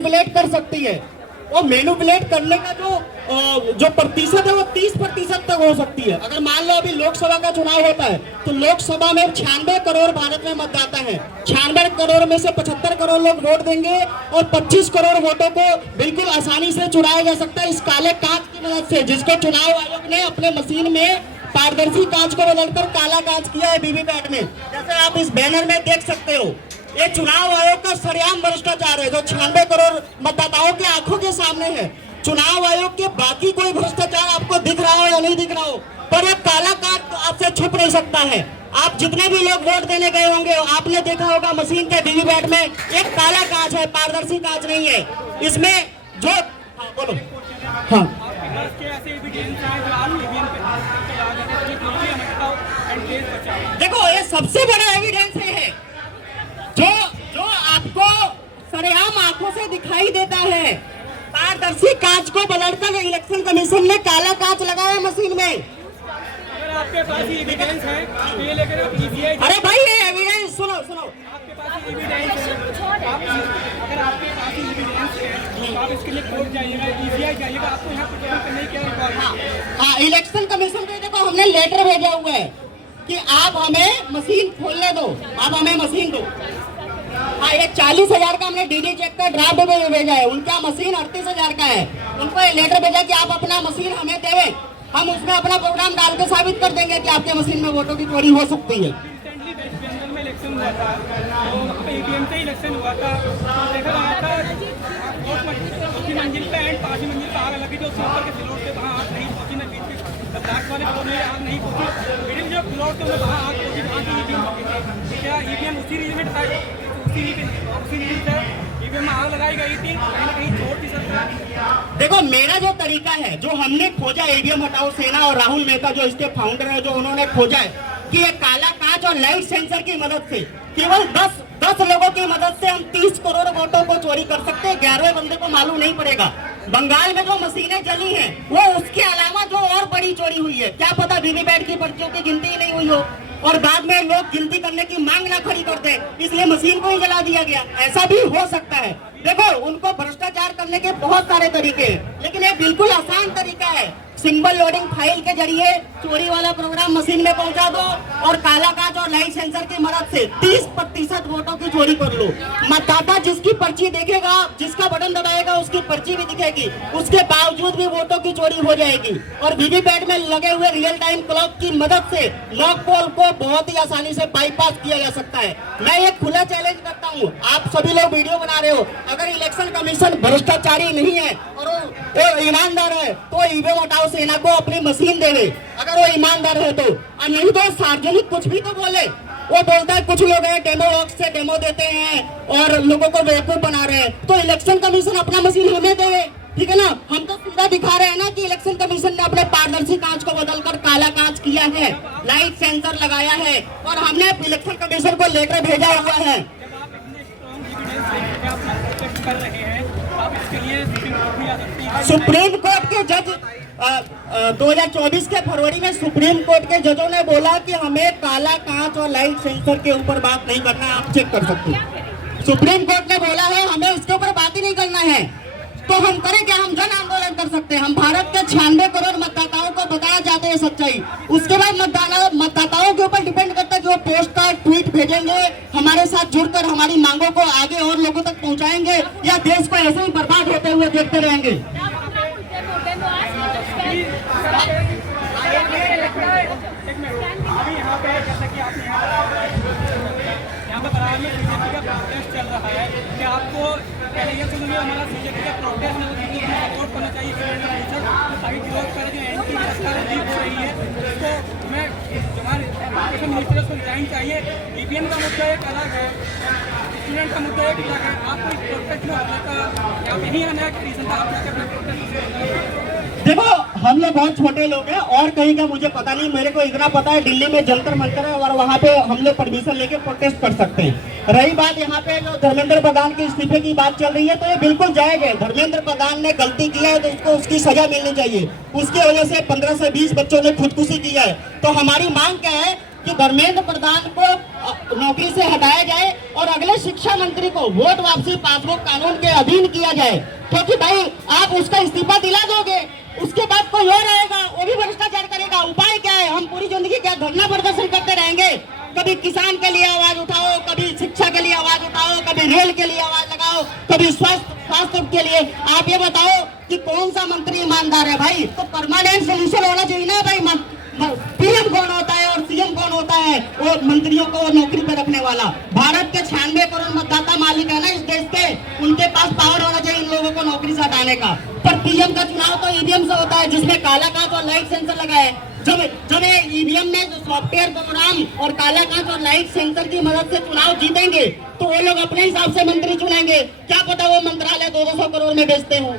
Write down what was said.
Manipulate कर सकती है। और मैनिपुलेट करने का जो प्रतिशत है वो 30% तक हो सकती है। अगर मान लो अभी लोकसभा का चुनाव होता है तो लोकसभा में 96 करोड़ भारत में मतदाता है। 96 करोड़ में से 75 करोड़ लोग वोट देंगे और 25 करोड़ वोटों को बिल्कुल आसानी से चुराया जा सकता है इस काले कांच की मदद से, जिसको चुनाव आयोग ने अपने मशीन में पारदर्शी कांच को बदलकर काला कांच किया है वीवीपैट में। जैसे आप इस बैनर में देख सकते हो, ये चुनाव आयोग का सरेआम भ्रष्टाचार है जो 96 करोड़ मतदाताओं के आंखों के सामने है। चुनाव आयोग के बाकी कोई भ्रष्टाचार आपको दिख रहा हो या नहीं दिख रहा हो, पर ये काला कांच आपसे छुप नहीं सकता है। आप जितने भी लोग वोट देने गए होंगे आपने देखा होगा मशीन के वीवीपैट में एक काला कांच है, पारदर्शी कांच नहीं है। इसमें जो हाँ बोलो हाँ देखो, ये सबसे बड़ा एविडेंस है जो आपको सरेआम आंखों से दिखाई देता है। पारदर्शी कांच को बदलकर इलेक्शन कमीशन ने काला कांच लगाया मशीन में। अगर आपके पास ये एविडेंस है तो ये लेकर आप ईवीआई, अरे भाई ये एविडेंस सुनो आपके पास एविडेंस है, अगर आपके पास एविडेंस है तो आप इसके लिए कोर्ट जाइएगा, ईवीआई जाइएगा, आपको यहाँ प्रोटेस्ट करने की क्या रिक्वायरमेंट है? हाँ, इलेक्शन कमीशन को देखो हमने लेटर भेजा हुआ है कि आप हमें मशीन खोलने दो, आप हमें मशीन दो। हाँ, ये 40,000 का हमने डीडी चेक का ड्राफ्ट भेजा है, उनका मशीन 38,000 का है। उनको ये लेटर भेजा कि आप अपना मशीन हमें देवे, हम उसमें अपना प्रोग्राम डाल के साबित कर देंगे कि आपके मशीन में वोटों की चोरी हो सकती है। रिसेंटली वेस्ट बंगाल में इलेक्शन हुआ था, तो वहाँ पे ईवीएम से इलेक्शन हुआ था, तो देखा गया था चौथी मंजिल पे एंड 5वीं मंजिल पे आग लगी, जो ऊपर के फ्लोर थे वहाँ आग नहीं पहुँची, न बीच में ब्लैक वाले फ्लोर में आग नहीं पहुँची, मिडिल जो फ्लोर थे उनमें वहाँ आग पहुँची, वहाँ की ईवीएम पहुँची थी। क्या ईवीएम उसी रीजन में था, उसी रीजन से ईवीएम में आग लगाई गई थी, कहीं ना कहीं चोट थी सरकार? देखो, मेरा जो तरीका है, जो हमने खोजा ईवीएम हटाओ सेना और राहुल मेहता जो इसके फाउंडर है, जो उन्होंने खोजा है कि ये काला कांच और लाइट सेंसर की मदद से केवल 10 लोगों की मदद से हम 30 करोड़ वोटों को चोरी कर सकते हैं। 11वें बंदे को मालूम नहीं पड़ेगा। बंगाल में जो मशीनें जली हैं वो उसके अलावा जो और बड़ी चोरी हुई है, क्या पता वीवीपैट की पर्चियों की गिनती ही नहीं हुई हो और बाद में लोग गिनती करने की मांग ना खड़ी कर दे, इसलिए मशीन को ही जला दिया गया। ऐसा भी हो सकता है। देखो, उनको भ्रष्टाचार करने के बहुत सारे तरीके हैं, लेकिन ये बिल्कुल आसान तरीका है। सिंबल लोडिंग फाइल के जरिए चोरी वाला प्रोग्राम मशीन में पहुंचा दो और काला कांच और लाइट सेंसर की मदद से 30% वोटों की चोरी कर लो। मतदाता जिसकी पर्ची देखेगा, जिसका बटन दबाएगा उसकी पर्ची भी दिखेगी, उसके बावजूद भी वोटों की चोरी हो जाएगी। और वीवीपैट में लगे हुए रियल टाइम क्लॉक की मदद से लॉक पोल को बहुत ही आसानी से बाईपास किया जा सकता है। मैं एक खुला चैलेंज करता हूँ, आप सभी लोग वीडियो बना रहे हो, अगर इलेक्शन कमीशन भ्रष्टाचारी नहीं है और वो ईमानदार है तो ईवीएम हटाओ सेना को अपनी मशीन दे दे, अगर वो ईमानदार है तो। और नहीं तो सार्वजनिक कुछ भी तो बोले। वो बोलता है कुछ लोग हैं डेमो बॉक्स से डेमो देते हैं और लोगों को बेवकूफ बना रहे हैं, तो इलेक्शन कमीशन अपना मशीन हमें दे, ठीक है ना। हम तो सीधा दिखा रहे हैं ना कि इलेक्शन कमीशन ने अपने पारदर्शी कांच को बदलकर काला कांच किया है, लाइट सेंसर लगाया है और हमने इलेक्शन कमीशन को लेटर भेजा हुआ है। जब आप इतने स्ट्रॉन्ग एविडेंस लेकर अपना प्रोटेस्ट कर रहे हैं, आप इसके लिए सुप्रीम कोर्ट भी आ सकते हैं। सुप्रीम कोर्ट के जज 2024 के फरवरी में सुप्रीम कोर्ट के जजों ने बोला कि हमें काला कांच और लाइट सेंसर के ऊपर बात नहीं करना है, आप चेक कर सकते हैं। सुप्रीम कोर्ट ने बोला है हमें इसके ऊपर बात ही नहीं करना है, तो हम करें क्या? हम जन आंदोलन कर सकते हैं। हम भारत के 96 करोड़ मतदाताओं को बताया जाता है सच्चाई, उसके बाद मतदाताओं के ऊपर डिपेंड करता है कि वो पोस्ट कार्ड ट्वीट भेजेंगे, हमारे साथ जुड़कर हमारी मांगों को आगे और लोगों तक पहुंचाएंगे, या देश को ऐसे ही बर्बाद होते हुए देखते रहेंगे। अभी यहाँ पे जैसा कि आपने यहाँ पे बराबर में बीजेपी का प्रोटेस्ट चल रहा है, कि आपको पहले ये सुनिए हमारा बीजेपी का प्रोटेस्ट है वो सपोर्ट करना चाहिए, अभी विरोध कर जो एनपी की सरकार लीक हो रही है उसको हमें हमारे एजुकेशन मिनिस्टर को रिजाइन चाहिए। ईवीएम का मुद्दा एक अलग है, स्टूडेंट का मुद्दा एक अलग है, आपको इस प्रोटेस्ट में होने का आप यही आना है रीजन था आप जाकर प्रोटेस्ट। देखो, हम लोग बहुत छोटे लोग हैं और कहीं का मुझे पता नहीं, मेरे को इतना पता है दिल्ली में जंतर मंतर है और वहाँ पे हम लोग परमिशन लेके प्रोटेस्ट कर सकते हैं। रही बात यहाँ पे जो धर्मेंद्र प्रधान के इस्तीफे की बात चल रही है, तो ये बिल्कुल जायज है। धर्मेंद्र प्रधान ने गलती किया है तो उसको उसकी सजा मिलनी चाहिए। उसकी वजह से 15 से 20 बच्चों ने खुदकुशी की है। तो हमारी मांग क्या है कि धर्मेंद्र प्रधान को नौकरी से हटाया जाए और अगले शिक्षा मंत्री को वोट वापसी पासबुक कानून के अधीन किया जाए, क्योंकि भाई आप उसका इस्तीफा दिला दोगे, उसके बाद कोई और आएगा, वो भी भ्रष्टाचार करेगा। उपाय क्या है? हम पूरी जिंदगी क्या धरना प्रदर्शन करते रहेंगे? कभी किसान के लिए आवाज उठाओ, कभी शिक्षा के लिए आवाज उठाओ, कभी रेल के लिए आवाज लगाओ, कभी स्वास्थ्य के लिए। आप ये बताओ कि कौन सा मंत्री ईमानदार है भाई? तो परमानेंट सोल्यूशन होना चाहिए ना भाई। पीएम कौन होता है और सीएम कौन होता है? वो मंत्रियों को नौकरी पर रखने वाला। भारत के 96 करोड़ मतदाता मालिक है ना इस देश के, उनके पास पावर होना चाहिए इन लोगों को नौकरी से हटाने का। पर पीएम का चुनाव तो ईवीएम से होता है, जिसमें काला कांच और लाइट सेंसर लगा है। जब ये ईवीएम में जो सॉफ्टवेयर प्रोग्राम और काला कांच और लाइट सेंसर की मदद से चुनाव जीतेंगे, तो वो लोग अपने हिसाब से मंत्री चुनेंगे। क्या पता वो मंत्रालय 200 करोड़ में बेचते हो।